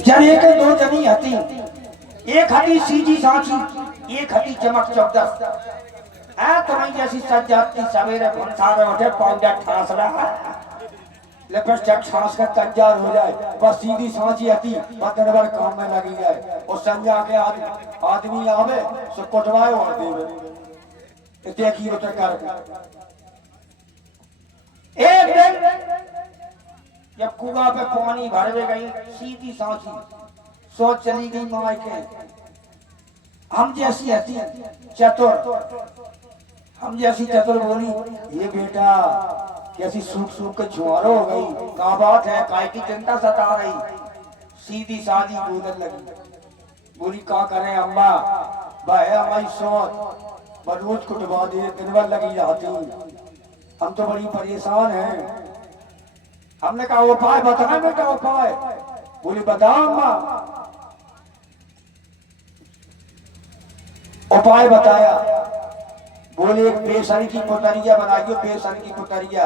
जने के दो जनी हती, एक हती सीधी सांची, एक हती चमक चौदस। तुम्हें जैसी सज जाती सवेरे भंसार उठे पाउडर ठास रहा लिपस्टिक ठास कर तैयार हो जाए, बस सीधी सांची हती और दिन भर काम में लगी जाए। और संजा के आदमी आवे सो कोटवाए और देवे। देखिए तो कर एक दिन जब कुआं पे पानी भरवे गई सीधी सांची सो चली गई माई के। हम जैसी हती चतुर, हम जैसी चतुर बोली ये बेटा कैसी सूख सूख के छुआरो हो गई, कहा बात है काय की चिंता सता रही। सीधी सादी बोलने लगी, बोली का करें अम्मा भाई हमारी सोच रोज कुटवा दे दिन भर लगी जाती, हम तो बड़ी परेशान हैं। हमने कहा उपाय बताना बेटा उपाय। बोली बताओ अम्मा। उपाय बताया, बोले एक बेसन की पुतरिया बनाइयो, बेसन की पुतरिया,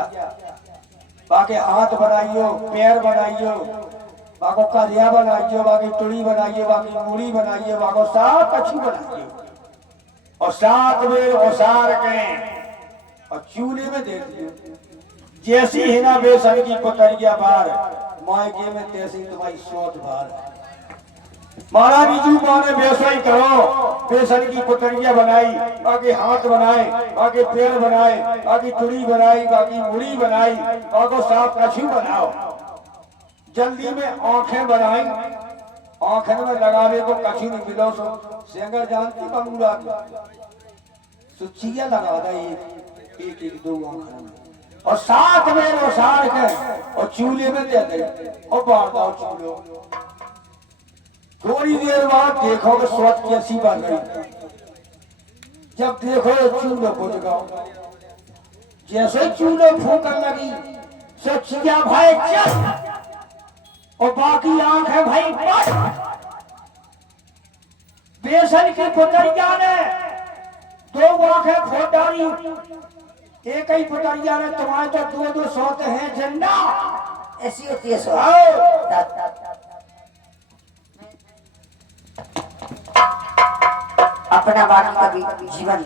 बाकी हाथ बनाइयो, पैर बनाइयो, बाको कलिया बनाइयो, बाकी तुड़ी बनाइयो, बाकी मूड़ी बनाइयो, बाको सात कछु बनाइयो और 7 बेर ओसार के और चूल्हे में दे दियो। जैसी ही ना बेसन की पुतरिया बार मायके में तैसी तुम्हारी सोच बार। मारा बीजू माने बेसई करो, बेसन की पुतरिया बनाई, बाकी हाथ बनाए, बाकी पैर बनाए, बाकी तुड़ी बनाई, बाकी मुड़ी बनाई, बाको साफ कछु बनाओ। जल्दी में आंखें बनाई, आंखें में लगावे को कछु नहीं मिलो सो सेंगर जानती बंगूरा सुचिया लगा दे एक एक दो आंखें में और 7 बेर ओसार के और चूल्हे में दे दे और बार दो चूल्हो। थोड़ी देर बाद देखो कि स्वाद कैसी बन गई। जब देखो चूल्हे बुझ गया, जैसे चूल्हे फूकन लगी सचिया भाई चल और बाकी आंख है भाई बंद। बेसन की पुतरिया ने 2 आंखें फोड़ डाली, एक ही पुतरिया ने तुम्हारे तो 2-2 सोते हैं झंडा। ऐसी होती है सो अपना बाकी कभी जीवन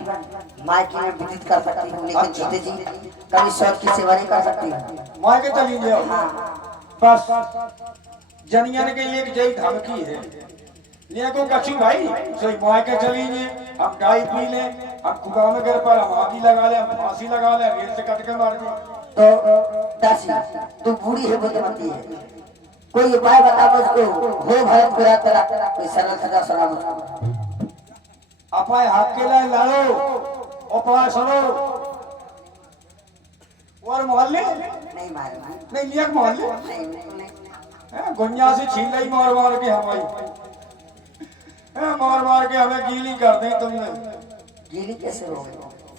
मायके में व्यतीत कर सकती हूँ, लेकिन जीते जी कभी शौक की सेवा नहीं कर सकती हूँ। मायके चली जाओ। बस जनियन के एक जई धमकी है लेको कछु भाई सो मायके चली जे हम गाय पी ले, हम कुआं में गिर पर हम आगी लगा ले, हम फांसी लगा ले, रेल से कट के मार दे। तो दासी तू बूढ़ी है बुद्धिमती है, कोई उपाय बता मुझको, हो भरत बुरा तेरा कोई सरल सजा सुना मुझको। अपाय हाथ के लाए लालो उपाय सुनो। और मोहल्ले नहीं मारे नहीं लिया मोहल्ले नहीं गुंजा से छीन ली मार मार के हमारी मार मार के हमें गीली कर दी तुमने। गीली कैसे हो गई?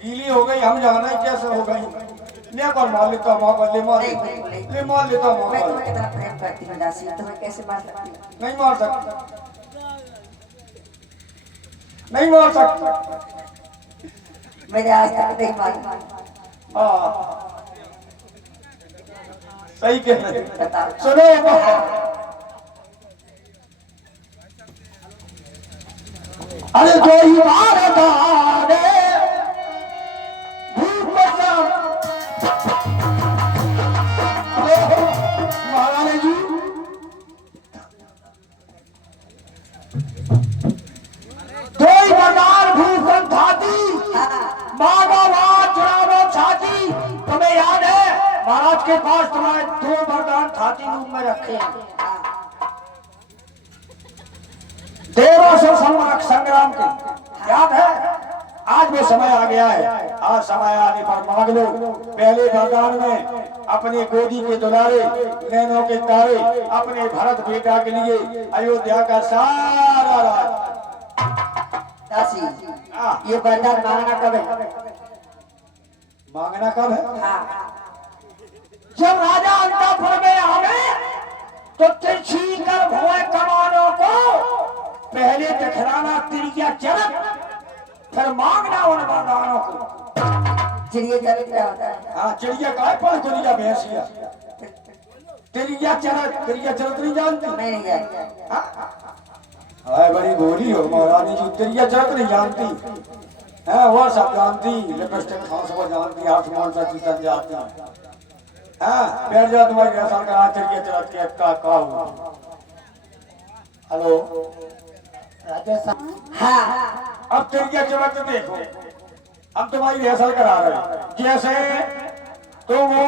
गीली हो गई हम जाना ही कैसे हो गई। ले पर मार लेता माँ ले मार ले मार लेता माँ। मैं तुम्हें कितना प्रेम करती हूँ दासी, तुम्हें कैसे मार सकती हूँ? नहीं मार सकता, नहीं मार सकता। मैंने आज तक नहीं मारा। हाँ सही कह रहे। बताओ सुनो अरे कोई बार महारानी जी कोई बंगाल भूखन खाती छाती। तुम्हें याद है महाराज के पास तुम्हारे 2 वरदान छाती रूप में रखे हैं। 1300 संग्राम के याद है। आज भी समय आ गया है, आज समय आने पर मांग लो। पहले वरदान में अपने गोदी के दुलारे नैनों के तारे अपने भरत बेटा के लिए अयोध्या का सारा राज। दासी ये वरदान मांगना कब है? मांगना कब है? हाँ। जब राजा अंतपुर में आवे तो तिरछी कर भुए कमानों को पहले दिखलाना तिरिया चरक, फिर मांगना उन वरदानों को। चिड़िया चरक क्या होता है? हाँ चिड़िया काय पर गुलिया भैंसिया तेरिया चरत नहीं जानती? मैं नहीं जानती। हाय बड़ी भोली हो महारानी जी, तेरिया चरत नहीं जानती है? वो सब जानती, लिपस्टिक खास वो जानती, हाथ मोड़ सा चितन जाती हाँ। बैठ जा, तुम्हारी रिहर्सल करा, तेरिया चरत के का हुआ। हेलो राजेश, हाँ अब तेरिया चरत देखो, अब तुम्हारी रिहर्सल करा रहे जैसे तो वो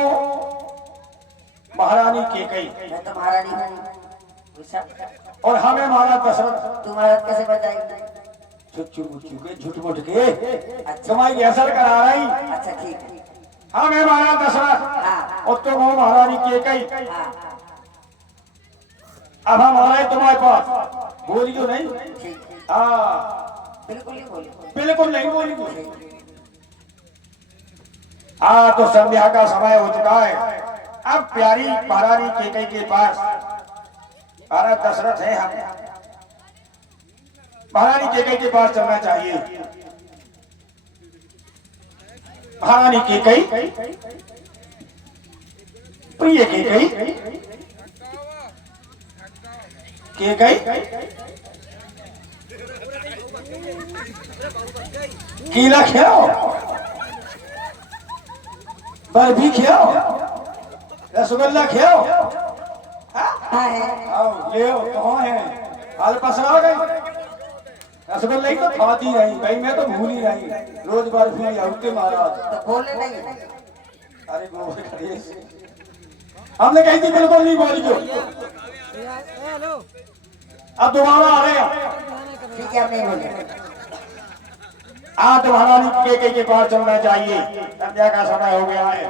महारानी केकई, मैं तो महारानी हूँ और हमें मारा दशरथ। तुम्हारा कैसे बताएगी? चुच्चू मुच्चू के झूठ मूठ के तुम्हारी रिहर्सल करा रही। अच्छा ठीक है। हमें मारा दशरथ हाँ और तुम वो महारानी केकई। हाँ अब हम आ रहे तुम्हारे पास, बोलियो नहीं? ठीक है। हाँ बिल्कुल नहीं बोली। बिल्कुल नहीं बोलियो। हाँ तो संध्या का समय हो चुका है। अब प्यारी महारानी केकई के पास महाराज दशरथ है, हम महारानी केकई के पास चलना चाहिए। महारानी केकई, प्रिय केकई, केकई कीला खिलाओ, बर्फी खिलाओ, रसगुल्ला खिलाओ। हाँ है। आओ ले आओ, कहाँ है? हाल पसरा गई। रसगुल्ला ही तो खाती रही भाई, मैं तो भूल ही रही, रोज बर्फी आउते महाराज। तो बोले नहीं। अरे गोबर खरीस, हमने कही थी बिल्कुल नहीं बोली जो। अब दोबारा आ रहे हैं। ठीक है, हम नहीं बोले। आज महारानी केकई के पास चलना चाहिए, संध्या का समय हो गया है।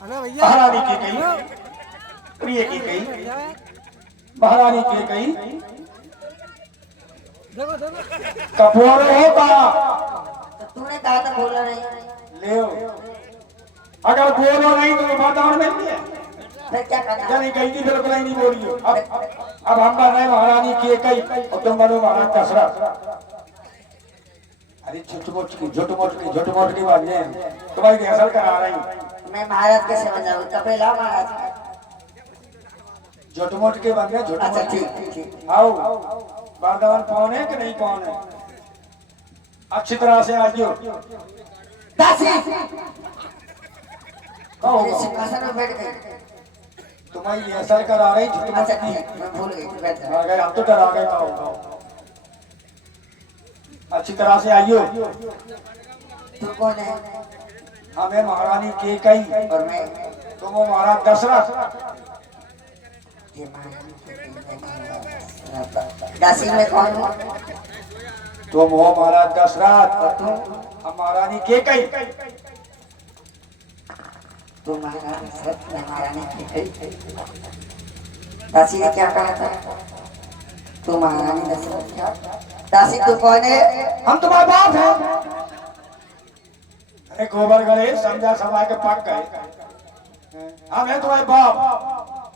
महारानी केकई, प्रिय केकई, महारानी केकई, कपूर होगा। तो तूने कहा था बोला नहीं। ले अगर बोलो नहीं तो बताओ नहीं है। फिर क्या करना? यानी कही थी बिल्कुल ही नहीं बोली हो। अब हम बन रहे महारानी केकई और तुम बनो महाराज दशरथ। अरे झुटमुट की बात है, तुम्हारी रिहर्सल करा रही। मैं महाराज कैसे बन जाऊँ? कपड़े लाओ महाराज। झुटमुट के बन गए, अच्छा झुटमुट ठीक ठीक। आओ। बारदान कौन है कि नहीं कौन है? अच्छी तरह से आइयो। दासी कहो मेरे सिंहासन में बैठ गई। तुम्हारी रिहर्सल करा रही झुटमुट अच्छा की। ठीक, मैं भूल गई। बैठ जा। आ गए, हम तो डरा गए। कहो अच्छी तरह से आइयो। तू कौन है? हमें महारानी केकई और मैं तुम वो महाराज दशरथ। ये महारानी दासी में कौन हूँ? तुम वो महाराज दशरथ और तू? हम महारानी केकई। तू महारानी दशरथ, मैं महारानी केकई। दासी ने क्या कहा था? तू महारानी दशरथ क्या? दासी तू कौन है? हम तुम्हारे बाप हैं। अरे गोबर गले समझा समझा के पक गए। हम हैं तुम्हारे बाप।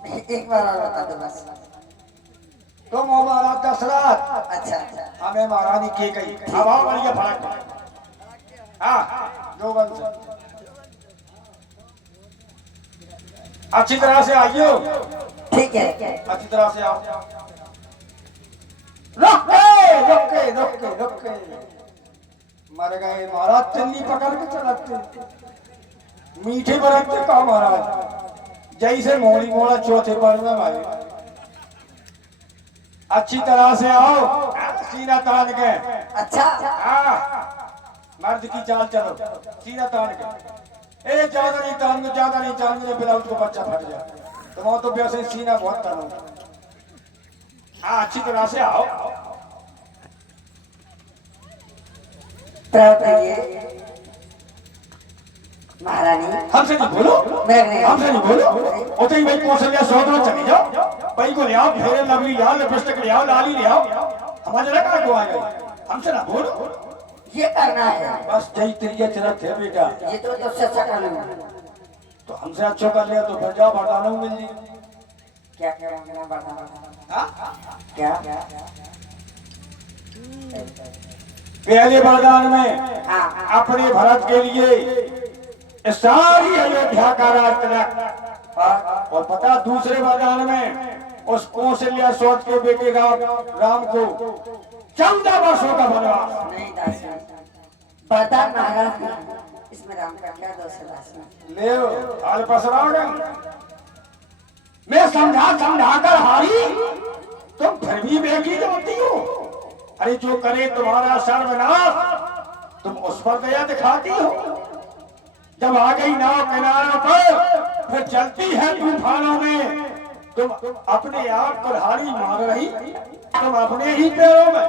एक बार और बता दो बस। तुम हो महाराज दशरथ, अच्छा अच्छा। हमें महारानी केकई। अब आओ बढ़िया फर्क। हाँ दो वंश अच्छी तरह से आइयो। ठीक है। अच्छी तरह से आओ। रुक के मर गए महाराज, चन्नी पकड़ के चलते मीठे बरतते का महाराज, जैसे मोड़ी मोड़ा चौथे पर में मारे। अच्छी तरह से आओ, सीना तान के। अच्छा हाँ मर्द की चाल चलो, सीना तान के। ए ज्यादा नहीं तान के ब्लाउज को बच्चा फट जाए। तुम तो वैसे सीना बहुत तानो। हाँ अच्छी तरह से आओ। महारानी हमसे नहीं बोलो, हमसे नहीं बोलो। उसे ही भाई कौशल्या सौदा चली जाओ, भाई को ले आओ, फेरे लवली ले आओ, लिपस्टिक ले आओ, लाली ले आओ। हमारे लगा को आ गए, हमसे ना बोलो। ये करना है बस जय तेरिया चलत है बेटा। ये तो सबसे अच्छा कर लूंगा। तो हमसे अच्छा कर लिया तो फिर जाओ बरदाना मिल जी। क्या क्या मांगना? बता क्या क्या? पहले बरदान में हाँ अपने भरत के लिए सारी अयोध्या का राज तिलक और पता दूसरे मैदान में उस कौशल्या सोच के बेटे राम को 14 वर्षों का वनवास। नहीं दासी, वरदान महाराज ने, इसमें राम का क्या दोष है दासी? ले हाल पसराओगे, मैं समझा कर हारी, तुम फिर भी बेगी जाती हो। अरे जो करे तुम्हारा सर्वनाश, तुम उस पर दया दिखाती हो। जब आ गई नाव किनारे पर, फिर चलती है तूफानों में, तुम अपने आप पर हारी मार रही, तुम अपने ही पैरों में।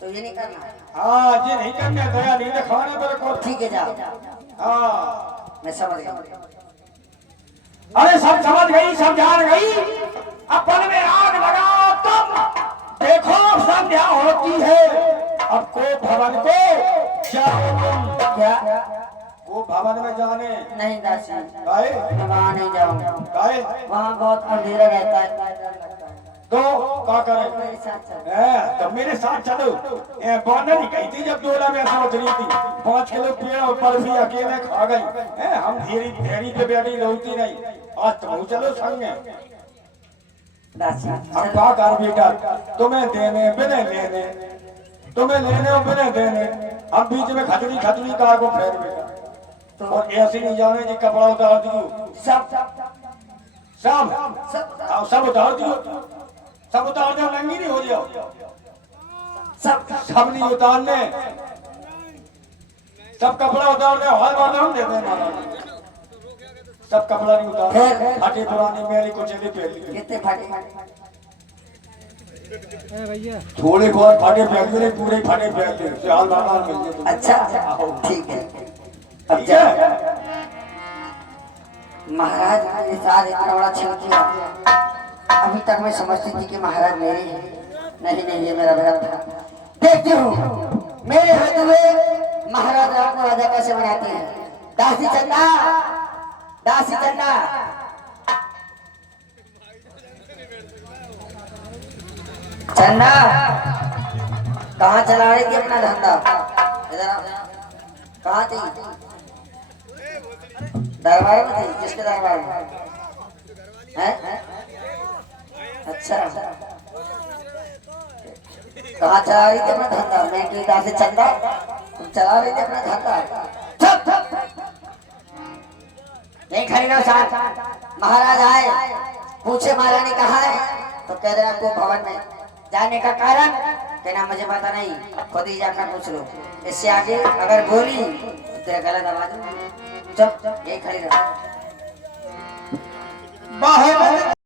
तो ये नहीं करना है। हाँ, ये नहीं करने, दया नहीं दिखाने पर को। ठीक है, जाओ। हाँ, मैं समझ गया। अरे सब समझ गई, सब जान गई। अपन में आग लगा तुम देखो, संध्या होती है। अब को भवन को जाओ तुम। क्या? वो भवन में जाने नहीं दासी, गाए मैं वहाँ नहीं जाऊंगा। गाए वहाँ बहुत अंधेरा रहता है, डर लगता है। तो क्या करे? मेरे साथ चल। तो मेरे साथ चलो। बानर ही गई थी जब डोला में सोच रही थी, 5 किलो पेड़ ऊपर भी अकेले खा गई। हम धीरे धीरे पे बैठी रहती नहीं, आज तुम चलो संग। दासी, अब क्या कर बेटा, तुम्हें देने बिने लेने, तुम्हें लेने और बिने देने, हम बीच में खतरी का को फेर बेटा। तो और ऐसे नहीं जाने जी कपड़ा उतार दियो, सब सब उतार दियो, सब उतार दो, नंगी नहीं हो जाओ। सब नहीं उतारने, सब कपड़ा उतार दे, हाल बार दे दे। सब कपड़ा नहीं उतार, फटे पुरानी मेरी को चले पहन ली। कितने फाटे? थोड़े बहुत फाटे पहन ली, पूरे फाटे पहन ली, हाल बार मिल जाए। अच्छा, ठीक है। अब ठीक है। महाराज के साथ इतना बड़ा छल किया, अभी तक मैं समझती थी कि महाराज मेरे हैं। नहीं, ये मेरा भ्रम था। देखती हूँ मेरे होते हुए महाराज राम को राजा कैसे बनाते हैं। दासी चंदा, दासी चंदा, चंदा, कहाँ चला रही थी अपना धंधा? कहाँ थी? दरबार में थी? किसके दरबार में? हैं? अच्छा, कहाँ चला रही थी अपना धंधा? मैं की दासी चंदा, तुम चला रही थी अपना धंधा? नहीं खड़ी रहो साथ। महाराज आए, पूछे महारानी कहाँ है, तो कह देना को भवन में। जाने का कारण कहना मुझे पता नहीं, खुद ही जाकर पूछ लो। इससे आगे अगर बोली तो तेरा गला दबा दूंगा। चुप, यही खड़ी रहो।